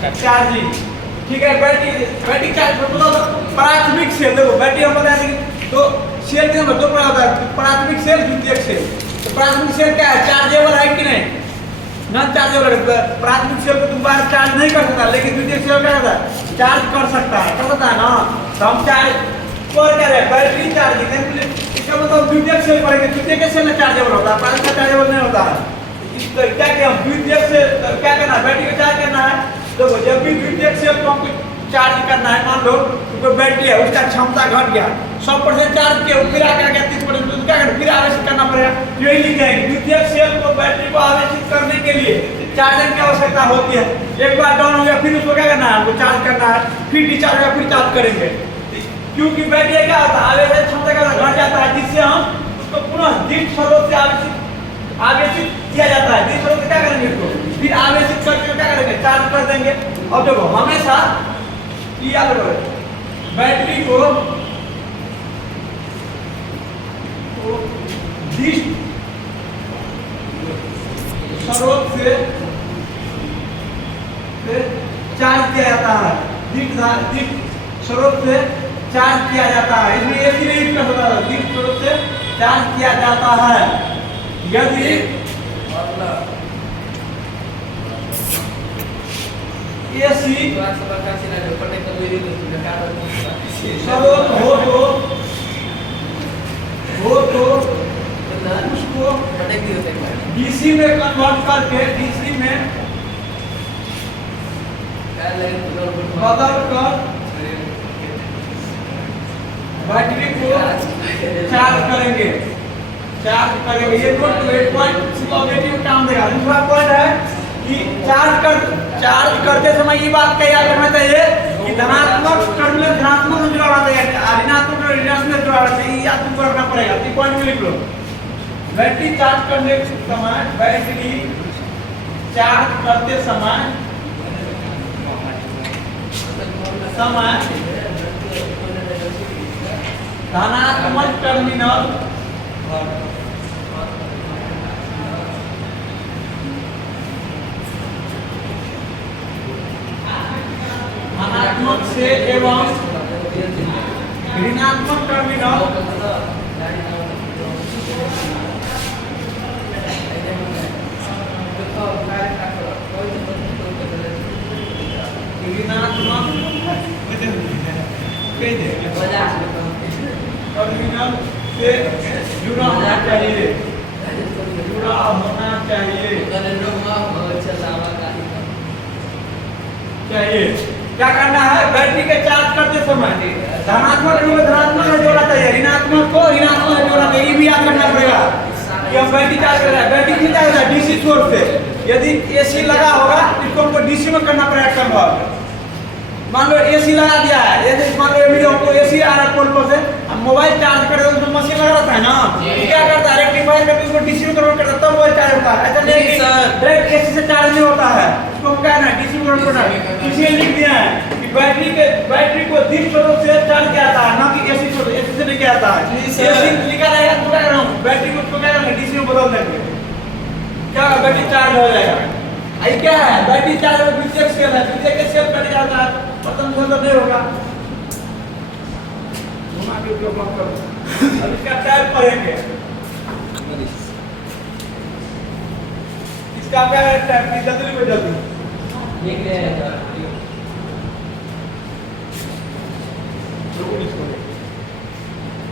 Charging. ठीक है, battery battery charge मतलब प्राथमिक सेल। देखो बैटरी हम बता देंगे तो सेल के नंबर दो प्रकार होता है, प्राथमिक सेल, द्वितीयक सेल। तो प्राथमिक सेल क्या है? चार्जेबल है कि नहीं? नॉन चार्जेबल है। प्राथमिक सेल को तुम बाहर चार्ज नहीं कर सकता, लेकिन द्वितीयक सेल क्या होता है? चार्ज कर सकता है। कर सकता है ना? तो हम चार्ज कर क्या है? Battery charging. इसका मतलब द्वितीयक सेल पढ़ेंगे। द्वितीयक सेल में चार्जेबल होता है, प्राथमिक चार्जेबल नहीं होता है। क्या क्या द्वितीयक से क्या करना है? बैटरी को चार्ज करना है। देखो जब भी द्वितीयक सेल को हमको चार्ज करना है, मान लो कोई बैटरी है, उसका क्षमता घट गया, 100% चार्ज किया, फिर आगे गया 30%, तो क्या करना? फिर आवेशित करना पड़ेगा। यही लिखेंगे द्वितीयक सेल को, बैटरी को आवेशित करने के लिए चार्जर की आवश्यकता होती है। एक बार डाउन हो गया फिर उसको क्या करना है? हमको चार्ज करना है, फिर डिस्चार्ज होगा, फिर चार्ज करेंगे। क्योंकि बैटरी क्या होता है? आवेशित क्षमता का घट जाता है, जिससे हम उसको पुनः दीप स्रोत से आवेशित किया जाता है। दीप स्रोत से क्या करेंगे? इसको फिर आवेशित करके क्या करेंगे? चार्ज कर देंगे। अब देखो हमेशा याद रखो, बैटरी को दीप स्रोत से चार्ज किया जाता है। दीप स्रोत से चार्ज किया जाता है, इसलिए एसी नहीं यूज कर सकता। दीप स्रोत से चार्ज किया जाता है। यदि एसी स्रोत हो तो उसको डीसी में कन्वर्ट करके, डीसी में बदल कर बैटरी को चार्ज करेंगे। ये पॉइंट काम देगा। दूसरा पॉइंट है कि चार्ज करते समय ये बात का याद रखना चाहिए कि धनात्मक टर्मिनल धनात्मक में जुड़ा रहता है, ऋणात्मक और ऋणात्मक में जुड़ा रहता है। ये याद तुमको रखना पड़ेगा। ये पॉइंट में लिख लो। बैटरी चार्ज करने के समय, बैटरी चार्ज करते समय धनात्मक टर्मिनल धनात्मक से एवं ऋणात्मक टर्मिनल टर्मिनल से जुड़ा होना चाहिए। क्या करना है? बैटरी के चार्ज करते समय धनात्मक को धनात्मक में जोड़ना चाहिए, ऋणात्मक को ऋणात्मक में जोड़ना चाहिए। ये भी याद रखना पड़ेगा कि हम बैटरी चार्ज कर रहे हैं। बैटरी किस चार्ज है? डीसी सोर्स से। यदि एसी लगा होगा इसको हमको डीसी में करना पड़ेगा कन्वर्ट। मान लो एसी लगा दिया है, जैसे मान लो अभी हमको एसी आ रहा है पोल पर से, हम मोबाइल चार्ज कर रहे हैं, तो मशीन लगा रहता है ना, क्या करता है? रेक्टिफायर करके उसको डीसी में कन्वर्ट करता है, तब मोबाइल चार्ज होता है। ऐसा नहीं कि डायरेक्ट एसी से चार्ज नहीं होता है, उसको क्या है ना, डीसी में कन्वर्ट करना है। इसलिए लिख दिया है कि बैटरी को दीप स्रोत से चार्ज किया जाता है, ना कि एसी से नहीं किया जाता है। एसी लिखा रहेगा तो क्या करूँ? बैटरी को उसको क्या करेंगे? डीसी में बदल देंगे, क्या बैटरी चार्ज हो जाएगा। आई क्या है? बैटरी चार्ज में द्वितीयक सेल है, द्वितीयक सेल कट जाता है, पतन तो नहीं होगा। घुमा के उपयोग मत करो। अब इसका टाइप पढ़ेंगे। इसका क्या है टाइप? जल्दी देख ले।